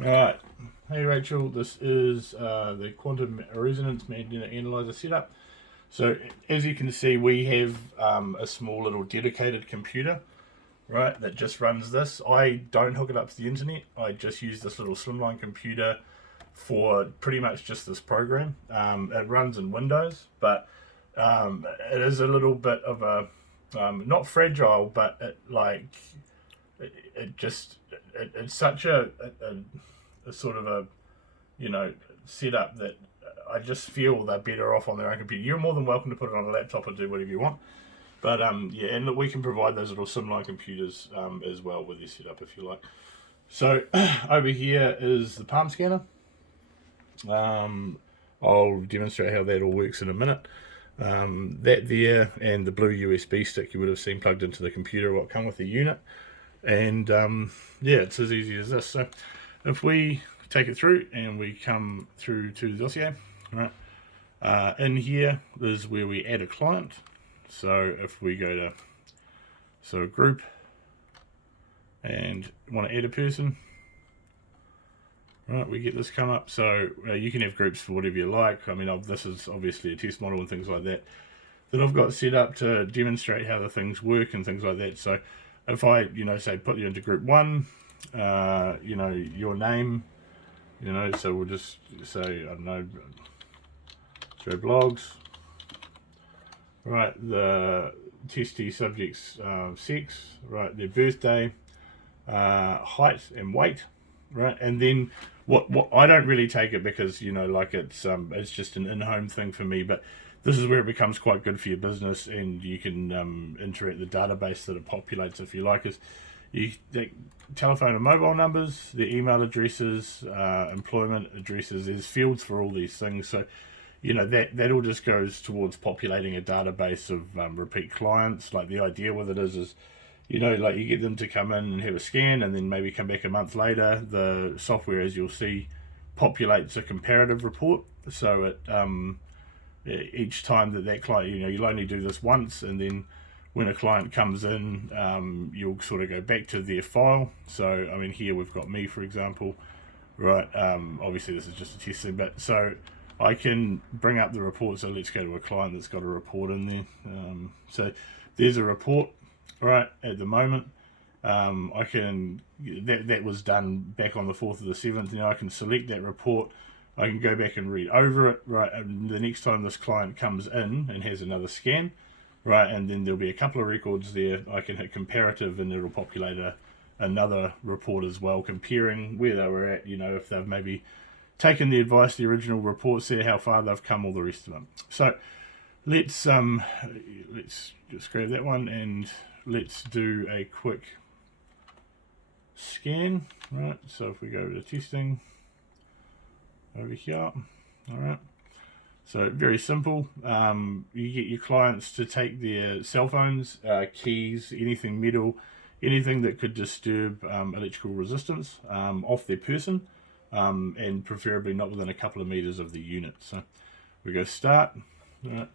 Alright, hey Rachel, this is the quantum resonance magnetic analyzer setup. So as you can see, we have a small little dedicated computer, right, that just runs this. I don't hook it up to the internet. I just use this little slimline computer for pretty much just this program. It runs in Windows, but it is a little bit of a not fragile, but it's such a sort of a setup that I just feel they're better off on their own computer. You're more than welcome to put it on a laptop or do whatever you want. But yeah, and look, we can provide those little Simline computers as well with your setup if you like. So over here is the palm scanner. I'll demonstrate how that all works in a minute. That there and the blue USB stick you would have seen plugged into the computer will come with the unit. And yeah, it's as easy as this. So if we take it through and we come through to the dossier, right, in here is where we add a client. So if we go to group and want to add a person, right, we get this come up. So you can have groups for whatever you like. I mean, this is obviously a test model and things like that I've got set up to demonstrate how the things work and things like that. So if I, say put you into group 1, your name, so we'll just say, I don't know, Joe Blogs, right, the testee subject's sex, right, their birthday, height and weight, right, and then what I don't really take it because it's just an in-home thing for me, but this is where it becomes quite good for your business, and you can interact the database that it populates if you like. Is the telephone and mobile numbers, the email addresses, employment addresses. There's fields for all these things, so that all just goes towards populating a database of repeat clients. Like the idea with it is like you get them to come in and have a scan, and then maybe come back a month later. The software, as you'll see, populates a comparative report. So it each time that client, you'll only do this once, and then when a client comes in, you'll sort of go back to their file. So I mean, here we've got me, for example, right? Obviously, this is just a test thing, but so I can bring up the report. So let's go to a client that's got a report in there. So there's a report, right, at the moment. I can that was done back on the 4th of the 7th. Now I can select that report. I can go back and read over it, right, and the next time this client comes in and has another scan, right, and then there'll be a couple of records there. I can hit comparative and it'll populate another report as well, comparing where they were at, if they've maybe taken the advice, the original reports there, how far they've come, all the rest of them. So let's just grab that one and let's do a quick scan, right? So if we go to testing over here, all right. So very simple. You get your clients to take their cell phones, keys, anything metal, anything that could disturb electrical resistance off their person, and preferably not within a couple of meters of the unit. So we go start. Right.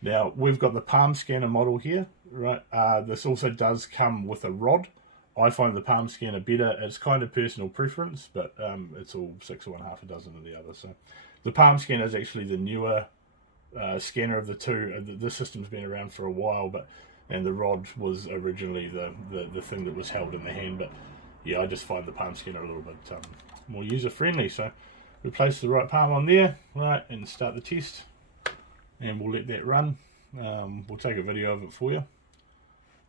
Now we've got the palm scanner model here, right? This also does come with a rod. I find the palm scanner better. It's kind of personal preference, but it's all 6 or 1/2 a dozen of the other. So the palm scanner is actually the newer scanner of the two. The system's been around for a while, and the rod was originally the thing that was held in the hand. But yeah, I just find the palm scanner a little bit more user friendly. So we place the right palm on there, right, and start the test, and we'll let that run. We'll take a video of it for you.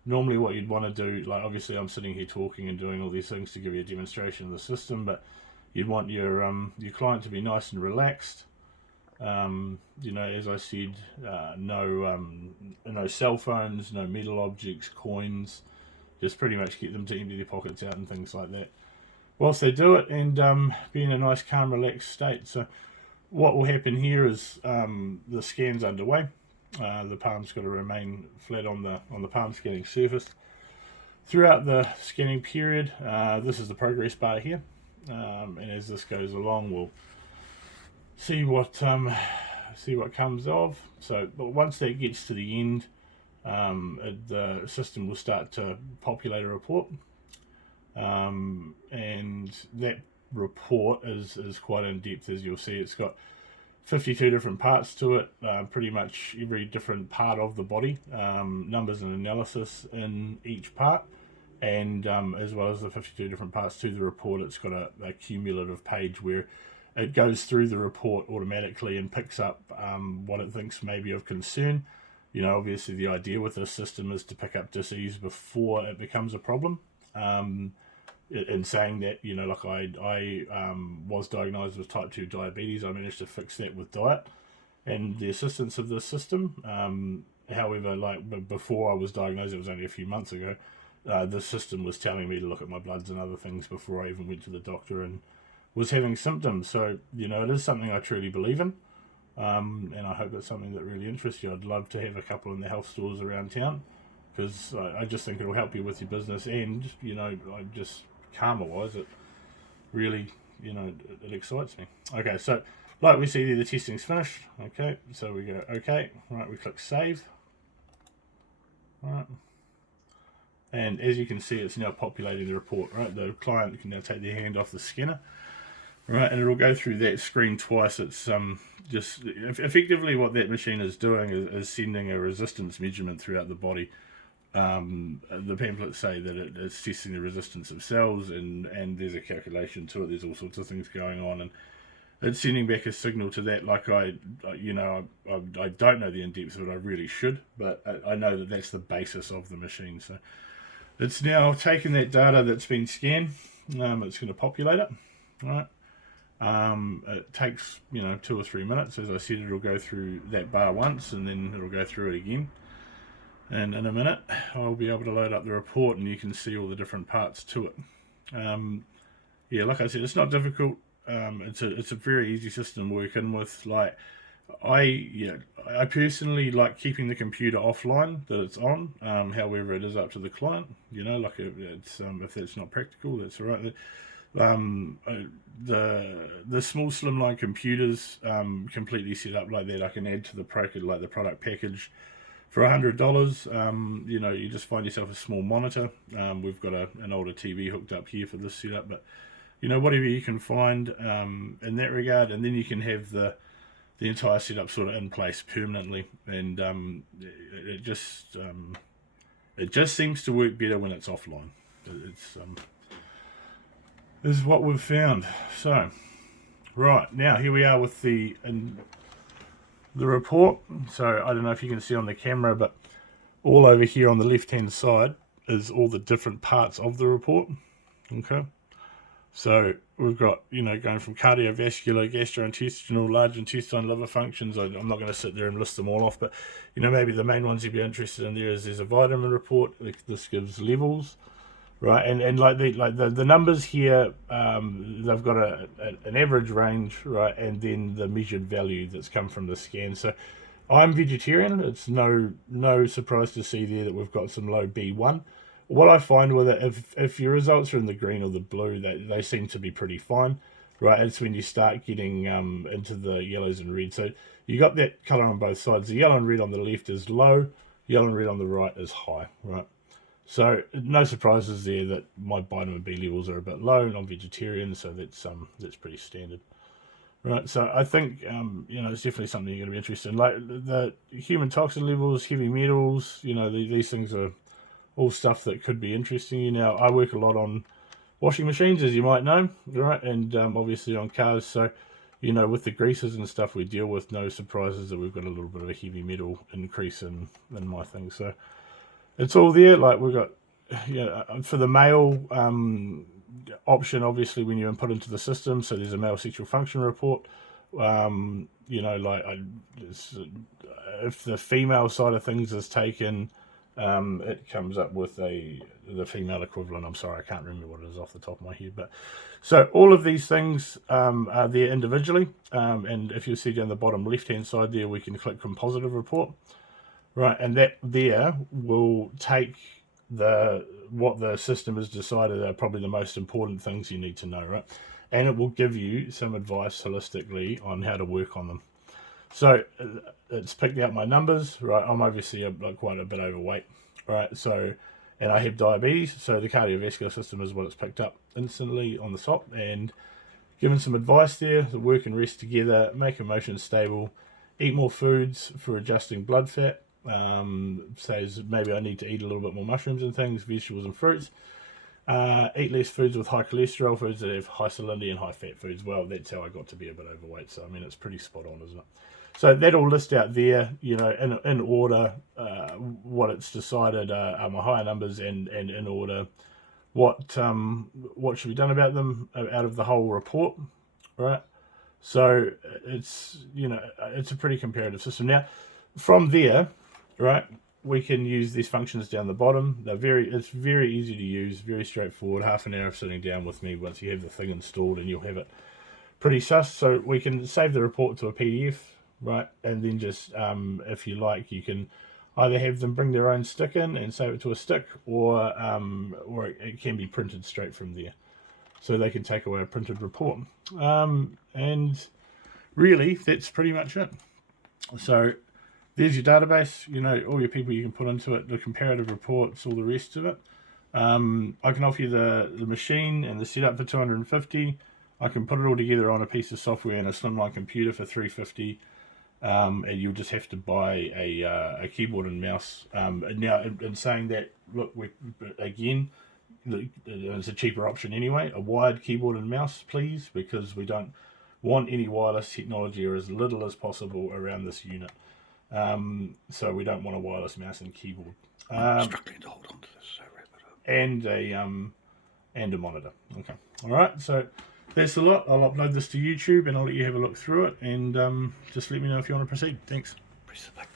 Normally what you'd want to do, like obviously I'm sitting here talking and doing all these things to give you a demonstration of the system, but you'd want your client to be nice and relaxed. As I said, no cell phones, no metal objects, coins. Just pretty much get them to empty their pockets out and things like that whilst they do it, and be in a nice, calm, relaxed state. So what will happen here is the scan's underway. The palm's got to remain flat on the palm scanning surface throughout the scanning period. This is the progress bar here, and as this goes along, we'll see what comes of. So, but once that gets to the end, the system will start to populate a report, and that report is quite in depth, as you'll see. It's got 52 different parts to it, pretty much every different part of the body, numbers and analysis in each part, and as well as the 52 different parts to the report, it's got a cumulative page where it goes through the report automatically and picks up what it thinks may be of concern. Obviously the idea with this system is to pick up disease before it becomes a problem. In saying that, like I was diagnosed with type 2 diabetes. I managed to fix that with diet and the assistance of this system. However, like before I was diagnosed, it was only a few months ago, the system was telling me to look at my bloods and other things before I even went to the doctor and was having symptoms. So, it is something I truly believe in. And I hope it's something that really interests you. I'd love to have a couple in the health stores around town, because I just think it'll help you with your business, and I just karma-wise, it really, it excites me. Okay, so like we see there, the testing's finished. Okay, so we go okay, right, we click save. Right, and as you can see, it's now populating the report. Right, the client can now take their hand off the scanner. Right, and it'll go through that screen twice. It's just effectively what that machine is doing is sending a resistance measurement throughout the body. The pamphlets say that it's testing the resistance of cells, and there's a calculation to it. There's all sorts of things going on, and it's sending back a signal to that. Like I don't know the in-depth of it. I really should, but I know that that's the basis of the machine. So it's now taken that data that's been scanned. It's going to populate it. Right. It takes 2 or 3 minutes. As I said, it'll go through that bar once, and then it'll go through it again. And in a minute, I'll be able to load up the report, and you can see all the different parts to it. Yeah, like I said, it's not difficult. It's a very easy system to work in with. Like, I personally like keeping the computer offline that it's on. However, it is up to the client. Like it's if that's not practical, that's all right. The small slimline computers completely set up like that. I can add to the product package for $100. You just find yourself a small monitor. We've got an older TV hooked up here for this setup, but whatever you can find in that regard, and then you can have the entire setup sort of in place permanently, and it just seems to work better when it's offline. It's is what we've found. So, right, now here we are with the report. So I don't know if you can see on the camera, but all over here on the left hand side is all the different parts of the report. Okay, so we've got going from cardiovascular, gastrointestinal, large intestine, liver functions. I'm not going to sit there and list them all off, but maybe the main ones you'd be interested in there's a vitamin report. This gives levels. Right, and like the numbers here, they've got an average range, right, and then the measured value that's come from the scan. So I'm vegetarian. It's no surprise to see there that we've got some low B1. What I find with it, if your results are in the green or the blue, they seem to be pretty fine, right? It's when you start getting into the yellows and reds. So you got that colour on both sides. The yellow and red on the left is low, yellow and red on the right is high, right? So no surprises there that my vitamin B levels are a bit low, and I'm vegetarian, so that's pretty standard, right? So I think it's definitely something you're going to be interested in. Like the human toxin levels, heavy metals, these things are all stuff that could be interesting you. Now I work a lot on washing machines, as you might know, right, and obviously on cars. So with the greases and stuff we deal with, no surprises that we've got a little bit of a heavy metal increase in my thing. So it's all there. Like we've got, for the male option, obviously when you input into the system. So there's a male sexual function report. If the female side of things is taken, it comes up with the female equivalent. I'm sorry, I can't remember what it is off the top of my head. But so all of these things are there individually. And if you see down the bottom left hand side there, we can click compositive report. Right, and that there will take what the system has decided are probably the most important things you need to know, right? And it will give you some advice holistically on how to work on them. So it's picked out my numbers, right? I'm obviously quite a bit overweight, right? So, and I have diabetes, so the cardiovascular system is what it's picked up instantly on the top, and given some advice there: the work and rest together, make emotions stable, eat more foods for adjusting blood fat. Says maybe I need to eat a little bit more mushrooms and things, vegetables and fruits. Eat less foods with high cholesterol, foods that have high salinity and high fat foods. Well, that's how I got to be a bit overweight. So I mean, it's pretty spot on, isn't it? So that all list out there, in order, what it's decided are my higher numbers, and in order what should be done about them out of the whole report, right? So it's a pretty comparative system. Now, from there, right, we can use these functions down the bottom. It's very easy to use, very straightforward. Half an hour of sitting down with me once you have the thing installed, and you'll have it pretty sus. So we can save the report to a PDF, right, and then just if you like, you can either have them bring their own stick in and save it to a stick, or it can be printed straight from there, so they can take away a printed report. And really, that's pretty much it. So there's your database, all your people you can put into it, the comparative reports, all the rest of it. I can offer you the machine and the setup for $250. I can put it all together on a piece of software and a slimline computer for $350. And you'll just have to buy a keyboard and mouse. Now, in saying that, look, it's a cheaper option anyway. A wired keyboard and mouse, please, because we don't want any wireless technology, or as little as possible, around this unit. So we don't want a wireless mouse and keyboard. I'm struggling to hold on to this. So and a monitor. Okay. All right. So that's a lot. I'll upload this to YouTube, and I'll let you have a look through it, and just let me know if you want to proceed. Thanks. Press the black